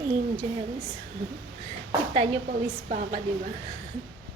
angels. Kita nyo, pawis pa ako, di ba?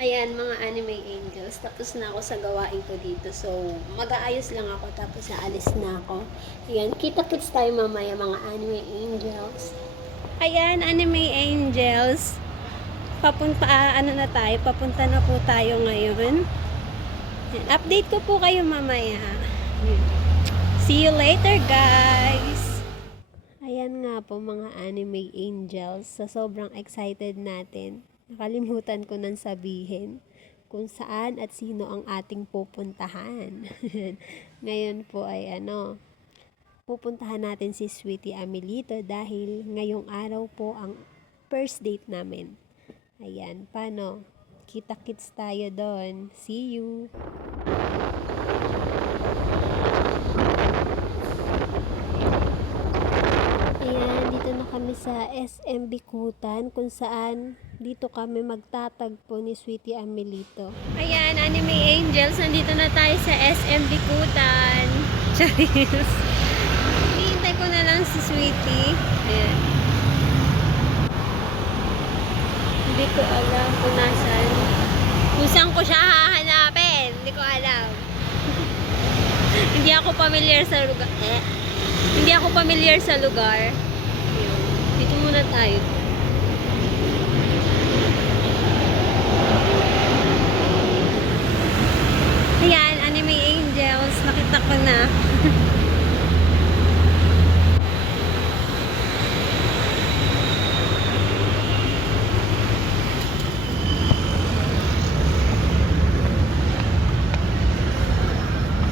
Ayan, mga anime angels. Tapos na ako sa gawain ko dito. So, mag-aayos lang ako. Tapos naalis na ako. Ayan, kita-kits tayo mamaya, mga anime angels. Ayan, anime angels. Papunta na po tayo ngayon. Ayan, update ko po kayo mamaya. See you later, guys! Ayan nga po, mga anime angels. Sa sobrang excited natin, nakalimutan ko nang sabihin kung saan at sino ang ating pupuntahan. Ngayon po ay pupuntahan natin si Sweetie Amelito dahil ngayong araw po ang first date namin. Ayan, paano? Kita-kits tayo doon. See you! Ayan, dito na kami sa SM Bikutan kung saan dito kami magtatagpo ni Sweetie Amelito. Ayan, anime angels, nandito na tayo sa SM Bikutan. Charis. Hihintay ko na lang si Sweetie. Ayan. Hindi ko alam kung nasan. Kung saan ko siya hahanapin. Hindi ko alam. Hindi ako familiar sa lugar. Hindi ako familiar sa lugar. Dito muna tayo. Ayan, anime angels. Nakita ko na.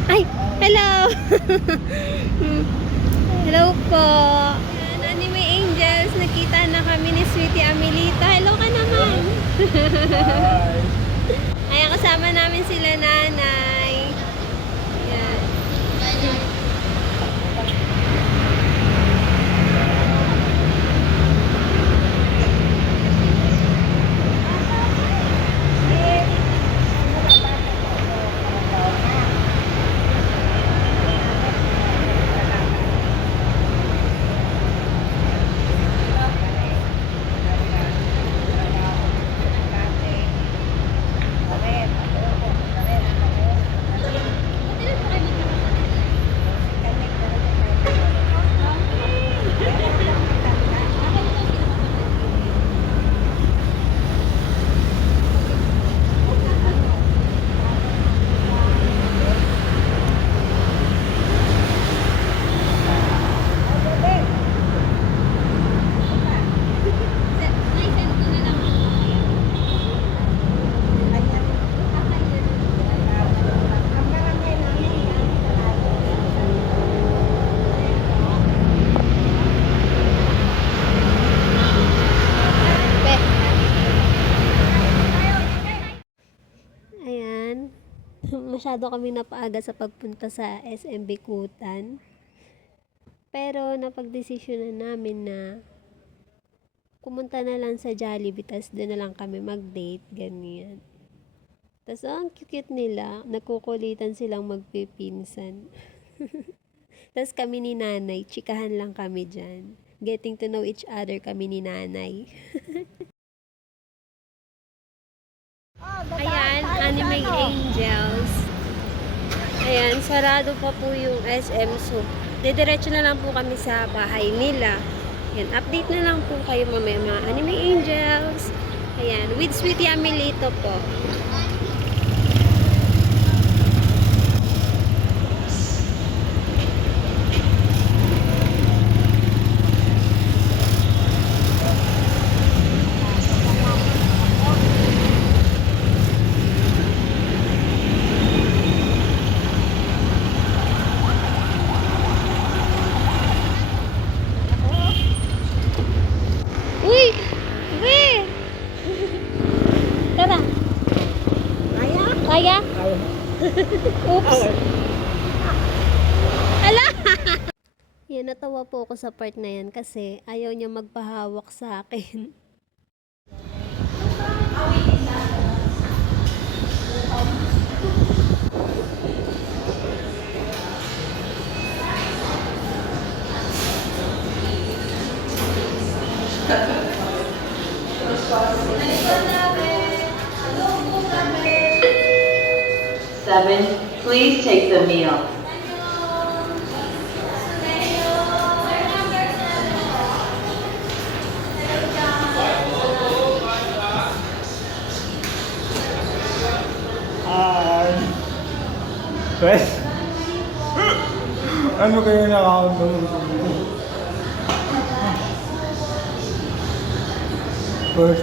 Ay! Hello! Hello po! Ayan, anime angels. Nakita na kami ni Sweetie Amelito. Hello ka naman! Hi! Ayan, kasama namin sila nanay. Ayan. Ayan. Masyado kami napaaga sa pagpunta sa SM Bikutan. Pero napagdesisyonan namin na pumunta na lang sa Jollibee, tas doon na lang kami mag-date, ganyan. Tas ang cute nila, nagkukulitan silang magpipinsan. Tas kami ni nanay, chikahan lang kami dyan. Getting to know each other kami ni nanay. Ayan, anime angels. Ayan, sarado pa po yung SM. So, didiretso na lang po kami sa bahay nila. Ayan, update na lang po kayo mamaya, mga anime angels. Ayan, with Sweetie Amelito po. Uy! Uy! Tara! Kaya? Kaya? Oops! Ala! Yan, natawa po ako sa part na yan kasi ayaw niya magpahawak sa akin. Seven, please take the meal. Hi! Pwes? Ano kayo nakakabang? First.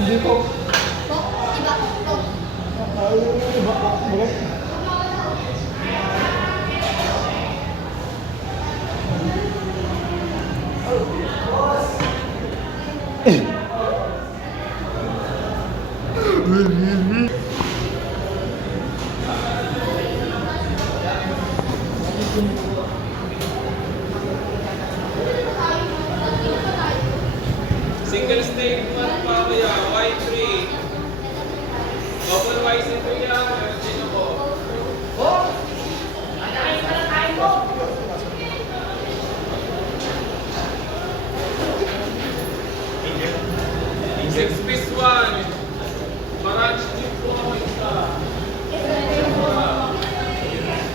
Hindi po. Ay, iba po. Bakit? Single steak naman pa kuya, white 3. Double white ito kuya, meron din ako. Six-piece one. Maranch din po ako isa.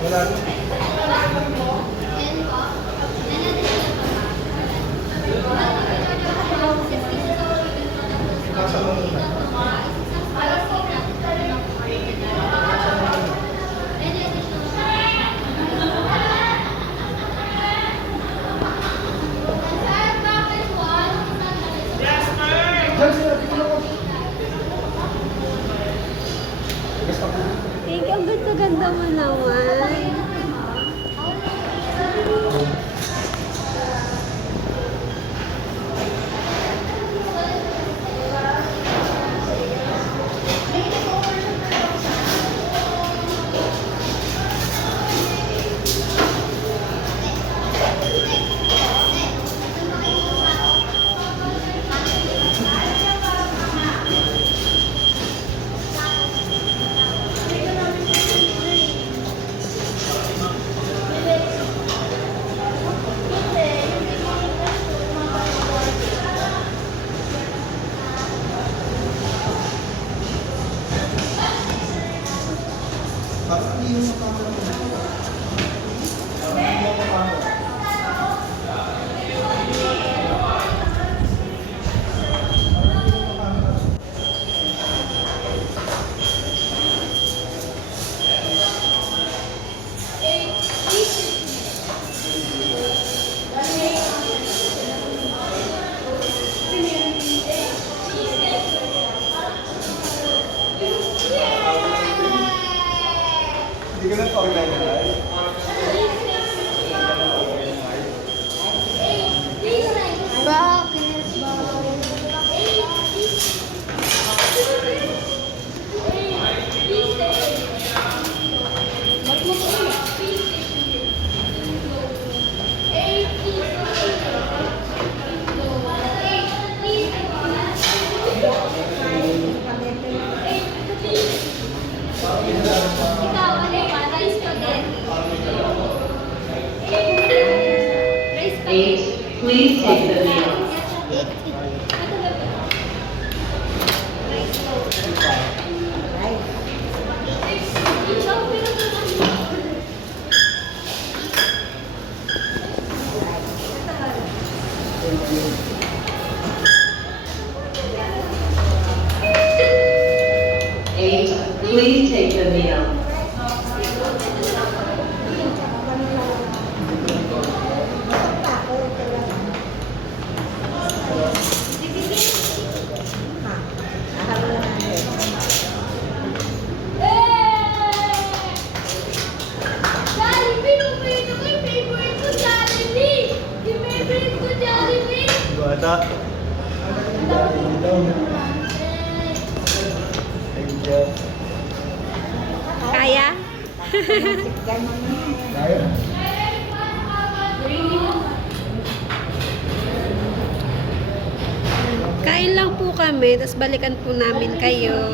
Wala. Nasa mo muna. Diyan sila, dito na po. Basta po. Thank you. Ang ganda-ganda mo naman. Hindi ka na pa-organize. Eight, please take the meal. Eight, please take the meal. Kaya. Kain lang po kami, tapos balikan po namin kayo.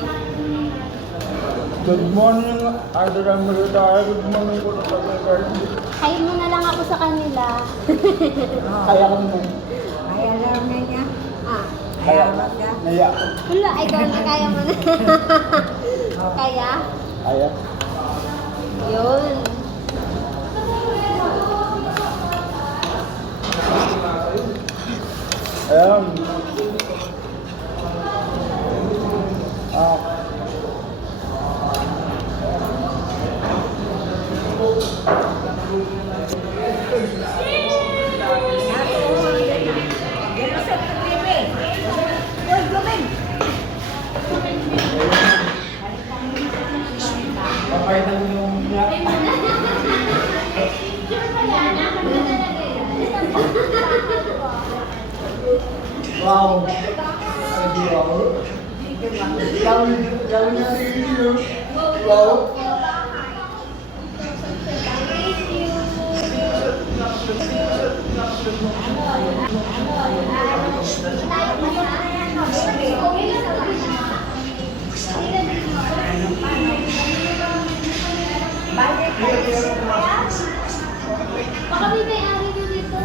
Good morning, Idol America. Good morning po sa mga Kain mo na lang ako sa kanila. Kaya ko mo. Kaya lang na niya. Ah, Kaya Naya. wala, ikaw na kaya mo na. Kaya? Kaya. Yun. Ayan. Ah. Okay na yung wow. Ay, wow. Lalo na rin yun. Wow. Baka may may-ari nyo dito.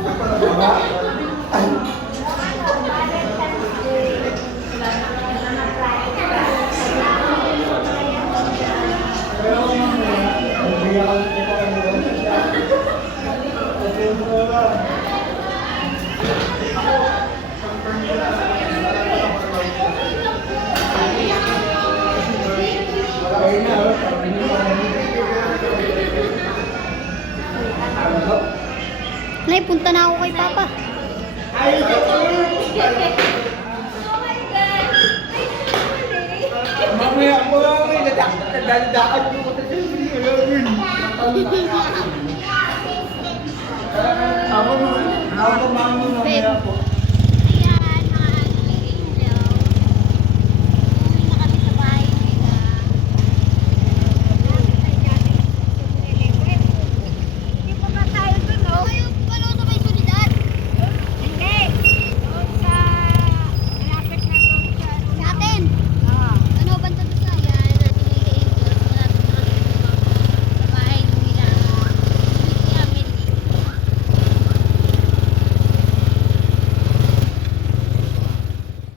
Nay, punta na ako kay Papa. Mamaya mo lang eh, nadadaan mo ko tayo sa alamin. Ako mamaya mamaya po. Ayan, mga angel. Umuwi na kami sa bahay nila. Hindi pa ba tayo dun, no? Kayo, palo sa may solidad. Hindi. Doon sa malapit na doon sa Sa atin. Ah. Ano, banta doon sa ayan. Natin yung angels. Malapit na kami sa bahay nila. Sweet family.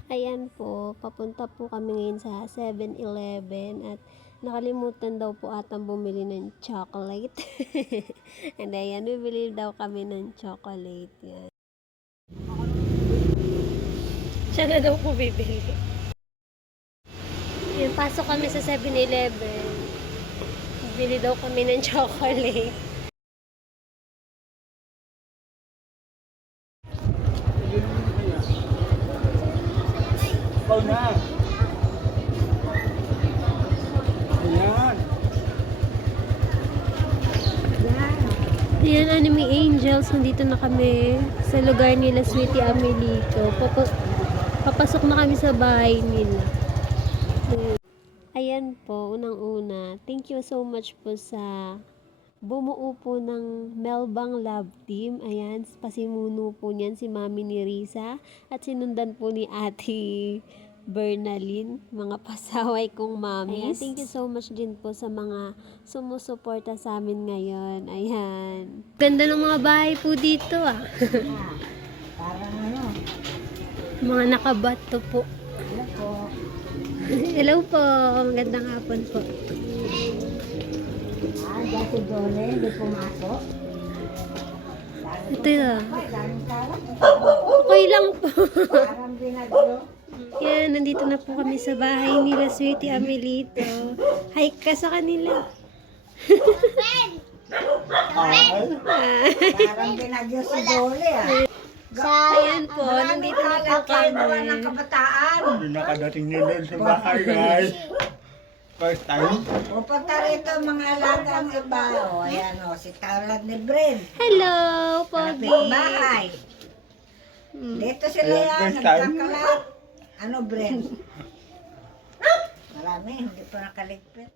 Ayan po, papunta po kami ngayon sa 7-Eleven at nakalimutan daw po atang bumili ng chocolate. And ayan, bibili daw kami ng chocolate. Yan. Siya na daw po bibili. Yan, pasok kami sa 7-Eleven. Bibili daw kami ng chocolate. Ikaw na. Ayan. Ayan, Anime Angels, nandito na kami sa lugar nila, Sweetie Amelito. Papasok na kami sa bahay nila. Ayan po, unang-una, thank you so much po sa bumuo po ng Melbang Love Team. Ayan, pasimuno po niyan si Mami ni Risa at sinundan po ni Ate Bernalyn, mga pasaway kong mamis. Ayan, thank you so much din po sa mga sumusuporta sa amin ngayon. Ayan. Ganda ng mga bahay po dito ah. Parang ano. Mga nakabato po. Ano po. Hello po, magandang hapon po. Diyan si Dole, hindi pumasok. Ito ah. Daming kalat. Okay lang po. Parang binagyo. Yan, nandito na po kami sa bahay nila, Sweetie Amelito. Hi ka sa kanila. Parang binagyo si Dole, ah. Ayan po, nandito na po Kalat ng kami. kabataan. Hindi nakadating nyo doon sa bahay, guys. First time. Pupunta rito mga alagang iba. O, ayan o, si Tarad ni Bren. Hello, Pogi. Kapit-bahay. Dito sila Ayan, yan, first time. nagkakalat. Ano, Bren? Marami, hindi pa nakaligpit.